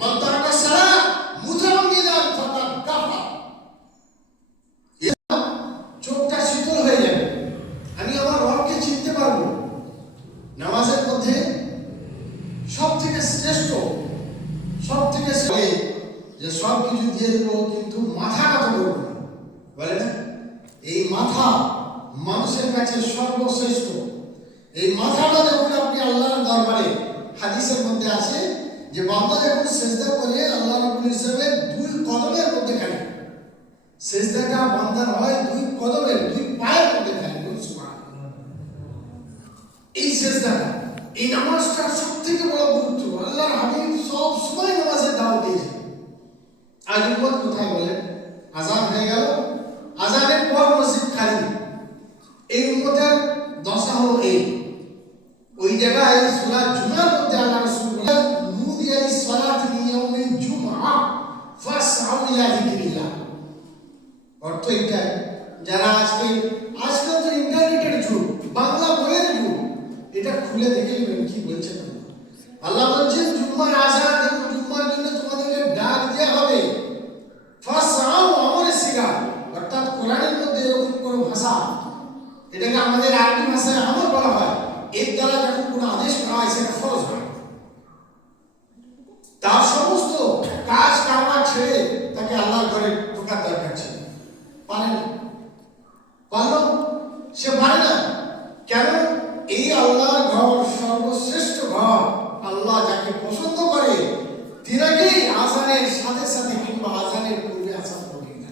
মান তারাকা সালাত মুতাআম্মিদান ফাকাদ কাফার। চোখটা শীতল হয়ে যাবে, আমি আমার রবকে চিনতে পারবো। নামাজের মধ্যে সব থেকে শ্রেষ্ঠ, সব থেকে যে সব কিছু দিয়ে দেবো কিন্তু মাথা কথা বলবো না, বলে না? এই মাথা মানুষের কাছে সর্বশ্রেষ্ঠ। এই মাথাটা যখন আপনি আল্লাহর দরবারে, হাদিসের মধ্যে আছে যে বান্দা যখন সেজদা করে আল্লাহ রাব্বুল ইজ্জতের দুই কদমের মধ্যে খানে, সেজদাটা বান্দার হয় দুই কদমের, দুই পায়ের মধ্যে খানে। সুবহানাল্লাহ। এই সেজদাটা, এই নামাজটা সবথেকে বড় গুরুত্ব। আল্লাহর হাবিব সব সময় নামাজের দাওয়াত দিয়েছেন। আজ উম্মত কোথায় বলেন? আজান হয়ে গেল, আজানের পর মসজিদ খালি। এই উম্মতের দশা হলো এই। ওই জায়গায় সূরা জুমার মধ্যে আল্লাহ রাসূল বলেন, নুদিয়া লিস-সালাতি মিন ইয়াউমিল জুমআ ফাসআউ ইলা যিকরিল্লাহ। অর্থ এটা, যারা আজকাল তো ইন্টারনেটের যুগ, বাংলা বইয়ের যুগ, এটা খুলে দেখে নেবেন কি বলছেন আল্লাহ। বলছেন জুম্মার আজান, দেখুন জুম্মার জন্য তোমাদেরকে ডাক দেওয়া হবে। ফাসআউ আমরে সিগা, অর্থাৎ কোরআনের মধ্যে এরকম কোনো ভাষা, এটাকে আমাদের আরবি ভাষায় আমর বলা হয়। এর দ্বারা যখন কোনো আদেশ করা হয় সেটা ফরজ হয়। তার সমস্ত কাজ কারবার ছেড়ে তাকে আল্লাহর ঘরে ঢোকার দরকার ছিল, পারে না। পারল? সে পারে না কেন? এই আল্লাহর ঘর সর্বশ্রেষ্ঠ ঘর। আল্লাহ যাকে পছন্দ করে তিনাকেই আজানের সাথে সাথে কিংবা আজানের পূর্বে আজান পড়ে না।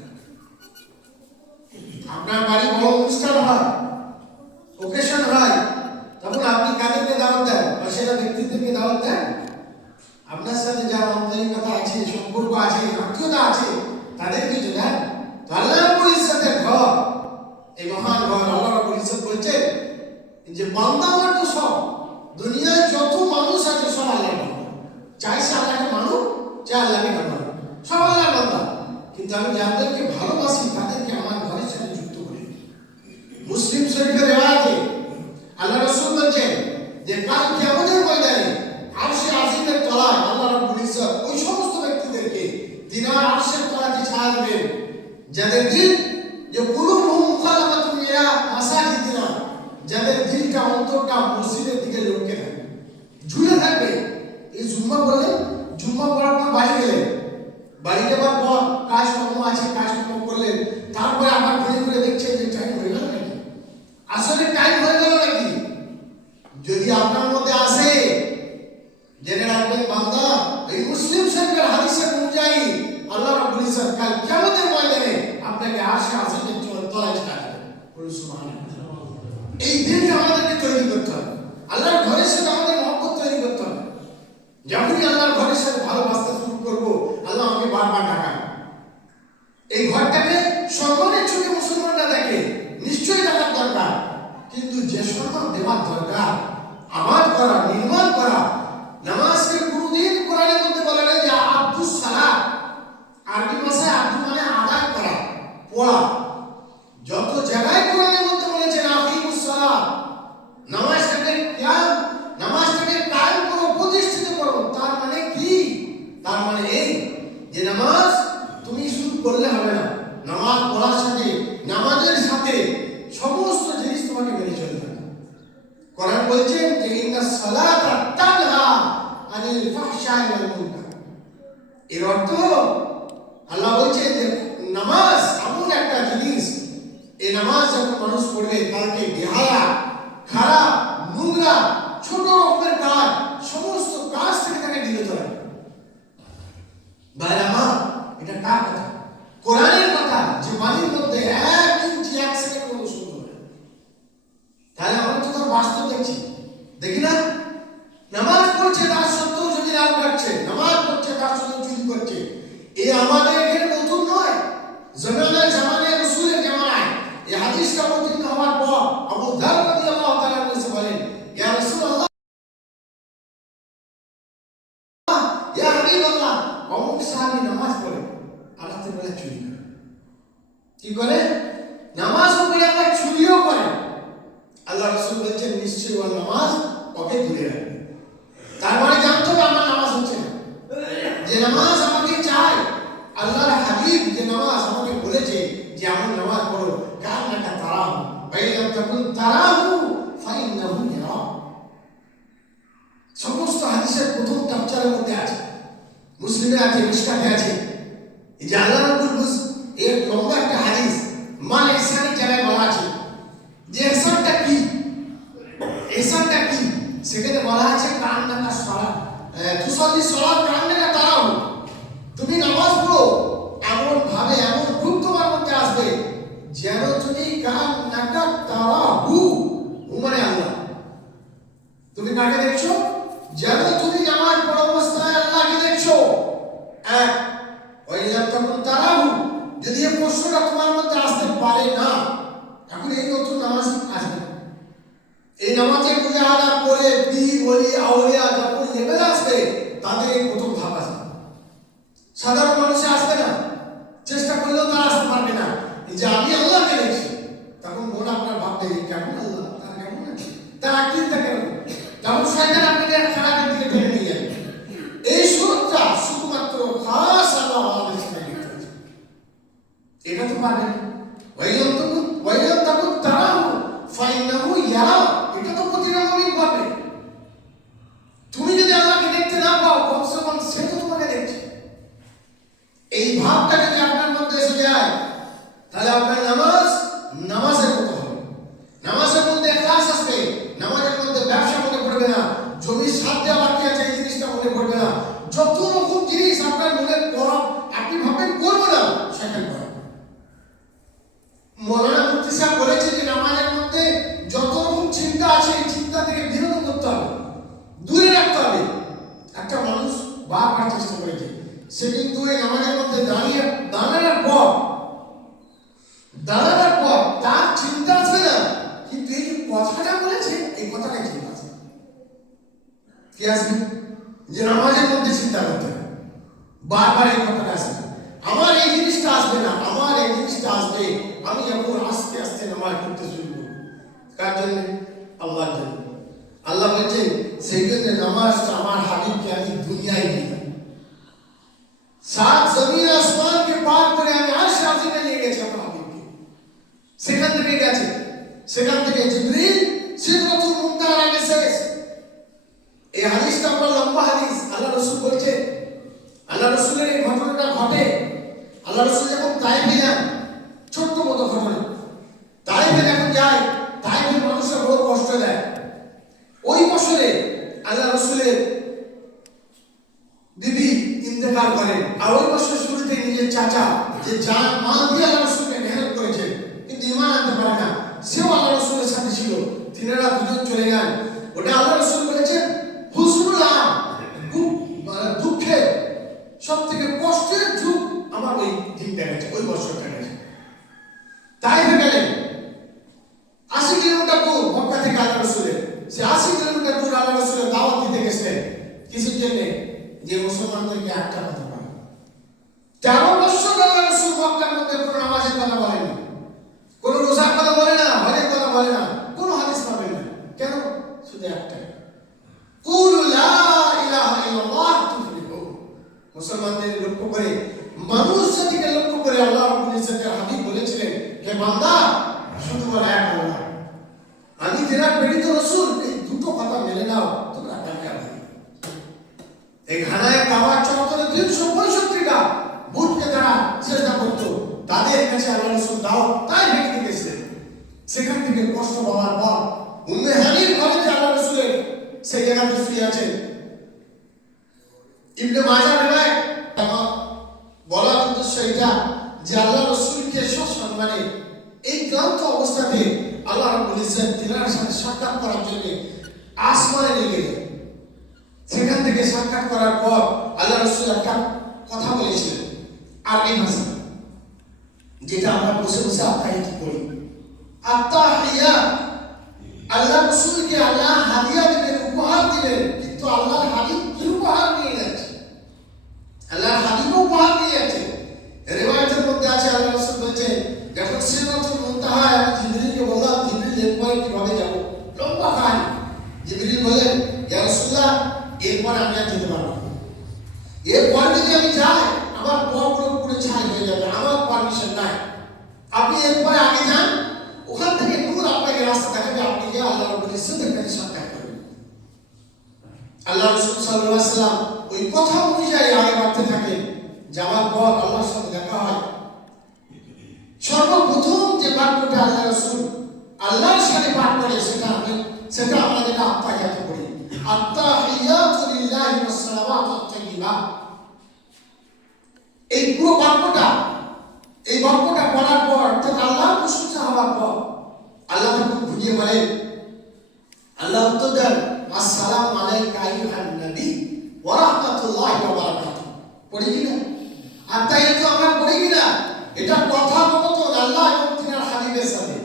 আপনার বাড়ি বড় অনুষ্ঠান হয়, ওকেশন হয়, তখন আপনি কাদেরকে দাওয়াত দেন? সেটা ব্যক্তিদেরকে দাওয়াত দেন। আপনার সাথে যার আন্তরিকতা আছে, সম্পর্ক আছে, আত্মীয়তা আছে, তাদেরকে যে দেন। তো আল্লাহ রাব্বুল ইজ্জতের ঘর, এই মহান ঘর, আল্লাহ রাব্বুল ইজ্জত বলছেন যে বান্দা আমার তো সব, দুনিয়ায় যত মানুষ আছে সব আল্লাহর বান্দা। চাই সে আল্লাহকে মানুক, চাই আল্লাহকে না মানুক, সব আল্লাহর বান্দা। কিন্তু আমি যাদেরকে ভালোবাসি তাদেরকে আমার ঘরের সাথে যুক্ত করি। মুসলিম শরীফের রিওয়ায়াতে আল্লাহ রাসূল বলেন যে কাল কিয়ামতের ময়দানে আরশে আজিমের তলায় আল্লাহ রাব্বুল ইজ্জত ওই সমস্ত ব্যক্তিদেরকে তিনার আরশের তলায় ছায়া দেবেন যাদের দিল যে কুলুবুহুম মুখালামাতুন ইলা মাসাজিদিনা, যাদের দিলটা, অন্তরটা মসজিদের দিকে লটকে থাকবে, ঝুলে থাকবে। এই জুম্মা বললেন, জুম্মা পড়ার পর বাড়ি গেলেন, বাড়ি যাবার পর কাজকর্ম আছে, কাজকর্ম করলেন, তারপরে আবার ঘুরে ঘুরে দেখছেন যে টাইম হয়ে গেল নাকি, আসলে টাইম হয়ে গেল নাকি। যদি আপনার মধ্যে আসে, জেনে রাখবেন বান্দা, এই মুসলিম শরীফের হাদিসের অনুযায়ী আল্লাহ রাব্বুল ইজ্জত কাল কিয়ামতের ময়দানে আপনাকে আরশে আজিমের তলায় ছায়া দেবেন। বলুন সুবহানাল্লাহ। এই দিনটা আমাদেরকে তৈরি করতে হবে, আল্লাহর ঘরের সাথে আমাদের মহব্বত তৈরি করতে হবে। যখনই আল্লাহর ঘরের সাথে ভালোবাসতে শুরু করবো, আল্লাহ আমাকে বারবার ডাকান। এই ঘরটাকে সম্মানের চোখে মুসলমানরা দেখে, নিশ্চয়ই দেখার দরকার, কিন্তু যে সম্মান দেওয়ার দরকার, আবাদ করা, নির্মাণ করা। নামাজকে কোনদিন কোরআনের মধ্যে বলে না যে আব্দুস সালাত, আরবি ভাষায় আব্দু মানে আদায় করা, পড়া। যত জায়গায় কোরআনের মধ্যে বলেছেন আকিমুস সালাত, নামাজটাকে কায়েম করো, প্রতিষ্ঠিত করো। তার মানে কি? তার মানে এই যে নামাজ তুমি শুধু করলে হবে না, নামাজ পড়ার সাথে, নামাজের সাথে সমস্ত জিনিস তোমাকে মেনে চলতে হবে। কোরআন বলছেন যে ইন্নাস সালাতা তানহা আনিল ফাহশাই ওয়াল মুনকার। এর অর্থ আল্লাহ বলছেন যে নামাজ এমন একটা জিনিস, এই নামাজ যখন মানুষ পড়বে তাকে বেহায়া, খারাপ, নোংরা, ছোট রকমের কাজ, সমস্ত কাজ থেকে তাকে বিরত রাখবে। ভাইরা মা, এটা কার কথা? কোরআনের কথা, যে বাণীর মধ্যে 1 ইঞ্চি 1 সেকেন্ড কোনো সুন্দর না। তাহলে আমরা তো তার বাস্তব দেখি না? নামাজ পড়ছে তার সত্ত্বেও যদি রাগ রাখছে, নামাজ পড়ছে তার সত্ত্বেও চুরি করছে। এই আমাদের এখানে নতুন নয়, জামানায় রাসূলের জামানায় এই হাদিসটা অবতীর্ণ হওয়ার পর আবু যর রাদিয়াল্লাহু তাআলা বলেছে, বলেন ইয়া রাসূলুল্লাহ, ইয়া হাবিবাল্লাহ, অমুক সাহাবী নামাজ পড়ে, আল্লাহ তাআলা চুরি করে। কি করে? নামাজও পড়ে আবার চুরিও করে। আল্লাহ রাসূল বলেছেন নিশ্চয়ই ওর নামাজ ওকে দূরে রাখবে। তার মানে জানতে হবে আমার নামাজ হচ্ছে না। যে নামাজ আমাকে চায়, আল্লাহর হাবিব যে নামাজ আমাকে বলেছে যে এমন নামাজ পড়ো কান্নাকা তারাহু ফাইন তাকুন তারাহু ফাইন্নাহু ইয়ারা। সমস্ত হাদিসের প্রথম চ্যাপ্টারের মধ্যে আছে, মুসলিমে আছে, মিশকাতে আছে। এই যে আল্লাহ রাব্বুল এর লম্বা একটা হাদিস মাল ইহসানের জায়গায় বলা আছে যে ইহসানটা কি, ইহসানটা কি সেখানে বলা আছে কান্নাকা সালাত তুসাল্লি সালাত কান্নাকা তারাহু, তুমি নামাজ পড়ো এমন ভাবে এমন রূপ তোমার মধ্যে আসবে যেন তুমি কান্নাকা তারাহু, মানে আল্লাহ, তুমি কাকে দেখছো? যেন তুমি নামাজ পড়া অবস্থায় আল্লাহকে দেখছো। এক ওই তখন তারাহু, যদি এই প্রশ্নটা তোমার মধ্যে আসতে পারে না, এখন এই নতুন নামাজ আসবে। এই নামাজের পূজা আদা করে পীর ওলি আউলিয়া যখন লেভেল আসবে তাদের এই প্রথম ধাপ আসবে। সাধারণ মানুষে আসবে না, চেষ্টা করলেও তারা আসতে পারবে না। এই যে আমি আল্লাহকে দেখছি, তখন মন আপনার ভাববে কেমন আল্লাহ, তার কেমন আছে, তার আকৃতিটা কেমন, তখন শয়তান আপনাকে খারাপের দিকে টেনে নিয়ে যাবে। এই সুরটা শুধুমাত্র খাস আল্লাহ আমাদের সাথে করতে হবে, এটা তো পারবে না। ওয়াইয়ান তাকুন তারাহু ফাইন্নাহু ইয়ারা, এটা তো প্রতিটা মুমিন পাবে। তুমি যদি আল্লাহকে দেখতে না পাও, কমসে কম সে তো তোমাকে দেখছে। এই ভাবটা যদি আপনার মধ্যে এসে যায়, তাহলে আপনার নামাজের মতো হবে। নামাজের মধ্যে ইখলাস আসবে, নামাজের মধ্যে ব্যবসা মনে পড়বে না, জমির সাথ দেওয়া বাকি আছে এই জিনিসটা মনে পড়বে না। যত রকম জিনিস আপনার মনে পড়া আপনি ভাবেন করবো না, সেখানে করে। মৌলানা মুফতি সাহেব বলেছে যে নামাজের মধ্যে যত রকম চিন্তা আছে এই চিন্তা থেকে বিরত করতে হবে, দূরে রাখতে হবে। একটা মানুষ বারবার চেষ্টা করেছে, সে কিন্তু এই নামাজের মধ্যে দাঁড়ানোর পর তার চিন্তা আসবে না, কিন্তু এই যে কথাটা বলেছে এই কথাটাই চিন্তা আসবে। কি আসবে? যে নামাজের মধ্যে চিন্তা করতে হবে, বারবার এই কথাটা আসবে, আমার এই জিনিসটা আসবে না, আমার এই জিনিসটা আসবে। আমি যখন আস্তে আস্তে নামাজ পড়তে শুরু করব, কার জন্য? আল্লাহর জন্য। আল্লাহ বলছেন সেই জন্য নামাজটা আমার হাবিবকে আমি দুনিয়ায় দিলাম, সাত জমিন আসমানকে পার করে আমি আরশ আজিমে নিয়ে গেছি আমার হাবিবকে। সেখান থেকে গেছে, সেখান থেকে জিবরিল সিদরাতুল মুনতাহা গেছে। এই হাদিসটা আমরা লম্বা হাদিস, আল্লাহ রাসূল বলছেন, আল্লাহ রাসূলের এই ঘটনাটা ঘটে আল্লাহ রাসূল যখন তায়েফে যান, ছোট্ট মতো ঘটনা। তায়েফে যখন যায়, তায়েফের মানুষরা বড় কষ্ট দেয়। ওই বছরে আল্লাহ রাসূলের বিবি ইন্তেকাল করেন, আর ওই বছর শুরুতে নিজের চাচা যে জান মাল দিয়ে আল্লাহ রাসূলকে মেহনত করেছেন কিন্তু ঈমান আনতে পারে না, সেও আল্লাহ রাসূলের সাথে ছিল, তিনারা দুজন চলে গেলেন। ওটা আল্লাহ রাসূল বলেছেন হুজনুল আম, দুঃখের সব থেকে কষ্টের যুগ আমার ওই দিনটা গেছে, ওই বছরটা গেছে। তাইফে গেলেন 80 কিলোমিটার দূর মক্কা থেকে আল্লাহ রাসূলের, সে 80 কিলোমিটার দূর আল্লাহ রাসূলের দাওয়াত দিতে গেছেন। কিসের জন্য? যে মুসলমানদেরকে একটা কথা বলে। 13 বছর আল্লাহ রাসূল মক্কার মধ্যে কোনো নামাজের কথা বলেনি, কোনো রোজার কথা বলে না, হজের কথা বলে না, কোনো হাদিস পাবেন না। কেন? শুধু একটাই, কুলু লা ইলাহা ইল্লাল্লাহ তুফলিহু। মুসলমানদের লক্ষ্য করে, মানুষ জাতিকে লক্ষ্য করে আল্লাহ রাব্বুল ইজ্জতের হাবিব বলেছিলেন, হে বান্দা শুধু বল এক আল্লাহ, আমি তেরা প্রেরিত রাসূল, এই দুটো কথা মেনে নাও, তোমরা কামিয়াব হবে। এই ঘানায় কাবার চত্বরে 365টা বুটকে তারা চেষ্টা করত, তাদের কাছে আল্লাহ রাসূল দাওয়াত তাই ভেঙে গেছিলেন। সেখান থেকে কষ্ট পাওয়ার পর উম্মে হানির ঘরে যে আল্লাহ রাসূলের সেই জায়গাতে শুয়ে আছেন, ইবনে মাজাহ রিওয়ায়াত বলার উদ্দেশ্য এটা যে আল্লাহ রাসূলকে সসম্মানে এই ক্লান্ত অবস্থাতে আল্লাহ রাব্বুল ইজ্জত তিনার সাথে সাক্ষাৎ করার জন্য আসমানে নিয়ে গেলেন। সেখান থেকে সাক্ষাৎ করার পর আল্লাহ রাসূল একটা কথা বলেছিলেন আরবি ভাষা, যেটা আমরা বসে বসে আত্মাহিত করি। আত্তাহিয়াত, আল্লাহ রাসূলকে আল্লাহ হাদিয়া দিবেন, উপহার দিবেন, কিন্তু আল্লাহর হাবিব কি উপহার নিয়ে যাচ্ছে? আল্লাহর হাবিব উপহার নিয়ে যাচ্ছে। রিওয়ায়াতের মধ্যে আছে আল্লাহ রাসূল বলেছেন, যখন সিদরাতুল মুনতাহা আমি জিবরিলকে বললাম, জিবরিল এরপরে কিভাবে যাব? লম্বা কাহিনী। জিবরিল বলেন, ইয়া রাসূলুল্লাহ এরপর আমি আর যেতে পারবো না। এরপর যদি আমি যাই আমার পথগুলো পুরো ছাই হয়ে যাবে, আমার পারমিশন নাই। আপনি এরপরে আগে যান, ওখান থেকে নূর আপনাকে রাস্তা দেখাবে, আপনি গিয়ে আল্লাহ রাব্বুল ইজ্জতের কাছে সাক্ষাৎ করবেন। আল্লাহ রাসূল সাল্লাল্লাহু আলাইহি ওয়াসাল্লাম ওই কথা অনুযায়ী আগে বাড়তে থাকেন। যাওয়ার পর আল্লাহর সাথে দেখা হয়। সর্বপ্রথম যে বাক্যটা আল্লাহ রাসূল আল্লাহর সাথে পাঠ করে সেটা আমরা যেটা আত্তাহিয়াত করি, আত্তাহিয়াতু লিল্লাহি ওয়াস সালাওয়াতু আত-তাইয়্যিবাত। এই পুরো বাক্যটা পড়ার পর অর্থাৎ আল্লাহর প্রশংসা হওয়ার পর আল্লাহ তখন ঘুরিয়ে বলেন, আল্লাহ উত্তর দেন, আসসালামু আলাইকা আইয়ুহান নবী ওয়া রাহমাতুল্লাহি ওয়া বারাকাতুহু। পড়ি কিনা? আত্তাহিয়াতু আমরা পড়ি কিনা? এটা কথোপকথন আল্লাহ এবং তিনার হাবিবের সাথে।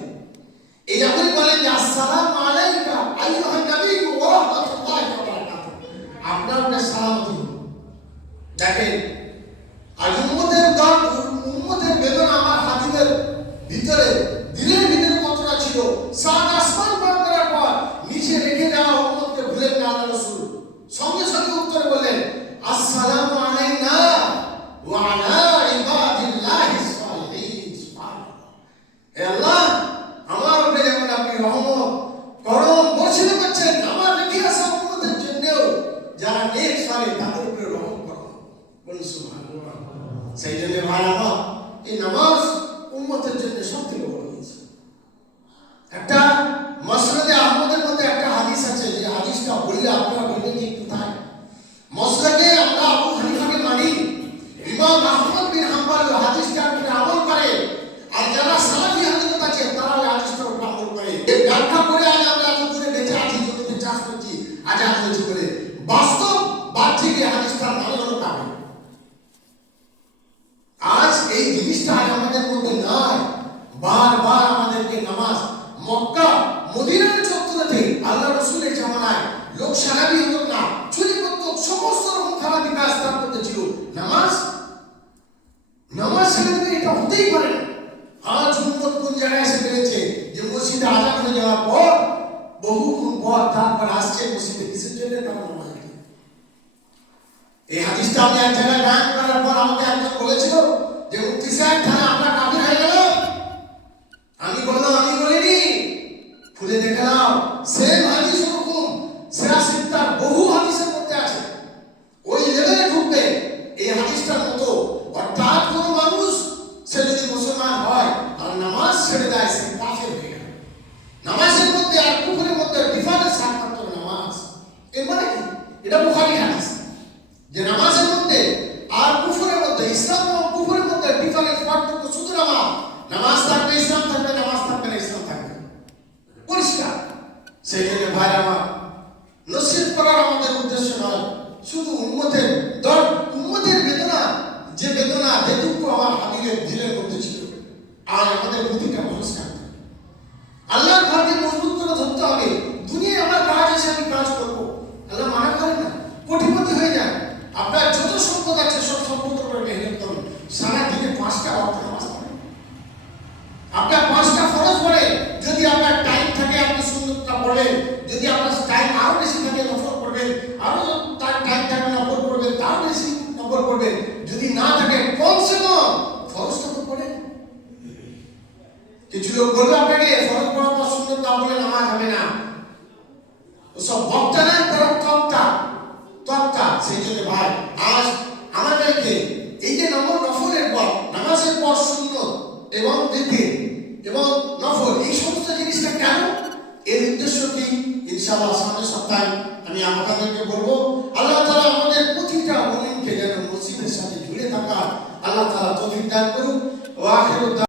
এই যখন বলেন যে আসসালামু আলাইকা আইয়ুহান নবী ওয়া রাহমাতুল্লাহি ওয়া বারাকাতুহু, আপনার সালাম দিন। দেখেন, আর উম্মতের বেদনা আমার হাবিবের ভিতরে দিলের ভিতরে কতটা ছিল। সাত আসমান পার করার পর নিচে রেখে দেওয়া উম্মতকে ভুলেন না আল্লাহ রাসূল। সঙ্গে সঙ্গে উত্তরে বললেন, আসসালামু আলাইনা ওয়া আলা ইবাদিল্লাহিস সালিহিন। সুবহানাল্লাহ। হে আল্লাহ, আমার উপরে যেমন আপনি রহমত করম বর্ষিত করছেন, আমার রেখে আসা উম্মতের জন্যও যারা নেক সালেহ তাদের উপরে রহম করুন। বলুন সুবহানাল্লাহ। সেই জন্য ভাই আমার এই নামাজ উম্মতের জন্য সবথেকে বড় জিনিস। একটা মাসনাদে আহমদের মধ্যে একটা হাদিস আছে, যে হাদিসটা বললে আপনারা বলবেন যে কোথায়। মাসনাদে আমরা আবু হানিফাকে মানি, ইমাম আহমদ বিন হাম্বল হাদিসটার উপরে আমল করে, আর যারা সালাফি হাদিস আছে তারা ওই হাদিসটার উপরে আমল করে। এই ব্যাখ্যা করে আজ আমরা এত দূরে বেঁচে আছি, জমিতে চাষ করছি, আজাদ হয়েছে বলে। বাস্তব বাহ্যিক এই হাদিসটার মানে হলো কাফের। আজ এই জিনিসটা আজ আমাদের মধ্যে নাই। বারবার আমাদেরকে নামাজ মক্কা মদিনার চত্বরেতে আল্লাহ রাসূলের জামানায় লোক সালামি হতো না, চুরি করতো, সমস্ত রকম খারাপি কাজ তার মধ্যে ছিল। নামাজ সেখানে এটা হতেই পারে না। আজ উম্মত কোন জায়গায় এসে পেরেছে যে মসজিদে আযান হয়ে যাওয়ার পর বহুক্ষণ পর তারপর আসছে মসজিদে, কিসের জন্য? তারা নামাজ। এই হাদিসটা আমি এক জায়গায় বয়ান করার পর আমাকে একজন বলেছিল যে মুফতি সাহেব, তাহলে আমরা কাফির হয়ে গেলাম। আমি বললাম, আমি বলিনি, খুলে দেখলাম সেম হাদিস ওরকম সিরাসিত্তার বহু হাদিসের মধ্যে আছে। ওই লেভেলে ঢুকবে এই হাদিসটার মতো। অর্থাৎ কোনো মানুষ সে যদি মুসলমান হয় আর নামাজ ছেড়ে দেয়, সে কাফির হয়ে গেল। নামাজের মধ্যে আর কুফরের মধ্যে ডিফারেন্স একমাত্র নামাজ। এর মানে কি? এটা বুখারী হাদিস যে নামাজের মধ্যে আর কুফরের মধ্যে, ইসলাম এবং কুফরের মধ্যে ডিফারেন্স, পার্থক্য শুধু নামাজ। নামাজ থাকবে ইসলাম থাকবে, নামাজ থাকবে না ইসলাম থাকবে, পরিষ্কার। সেই জন্য ভাই আমার, নসিহত করার আমাদের উদ্দেশ্য নয় শুধু উম্মতের বেদনা, যে বেদনা যে দুঃখ আমার হাবিবের দিলের মধ্যে ছিল, আর আমাদের প্রতিটা মানুষ থাকবে। আল্লাহর ঘরকে মজবুত করে ধরতে হবে। দুনিয়ায় আমার কাজ আছে, আমি কাজ করবো, আল্লাহ মানা করেন না। কোটিপতি হয়ে যান, আপনার যত সম্পদ আছে সব সম্পদের উপরে মেহনত করুন। সারা দিনে 5টা ওয়াক্ত নামাজ পড়েন। আপনার 5টা ফরজ পড়ে, যদি আপনার টাইম থাকে আপনি সুন্নতটা পড়বেন, যদি আপনার টাইম আরো বেশি থাকে নফল পড়বেন, আরো তার টাইম থাকে নফল পড়বেন, তার বেশি নফল পড়বেন। যদি না থাকে কমসে কম ফরজটা তো পড়েন। কিছু লোক বলবে আপনাকে ফরজ পড়ার পর সুন্নত না পড়লে নামাজ হবে না। ওসব বক্তা না, তারা তক্তা। সেই জন্য ভাই, আজ আমাদেরকে এই যে নফলের পর, নামাজের পর সুন্নত এবং জিকির এবং নফল, এই সমস্ত জিনিসটা কেন, এর উদ্দেশ্য কি, ইনশাআল্লাহ সামনের সপ্তাহে আমি আপনাদেরকে বলবো। আল্লাহ তাআলা আমাদের প্রতিটা মুমিনকে যেন মসজিদের সাথে জুড়ে থাকা আল্লাহ তাআলা তৌফিক দান করুন। ওয়া আখিরু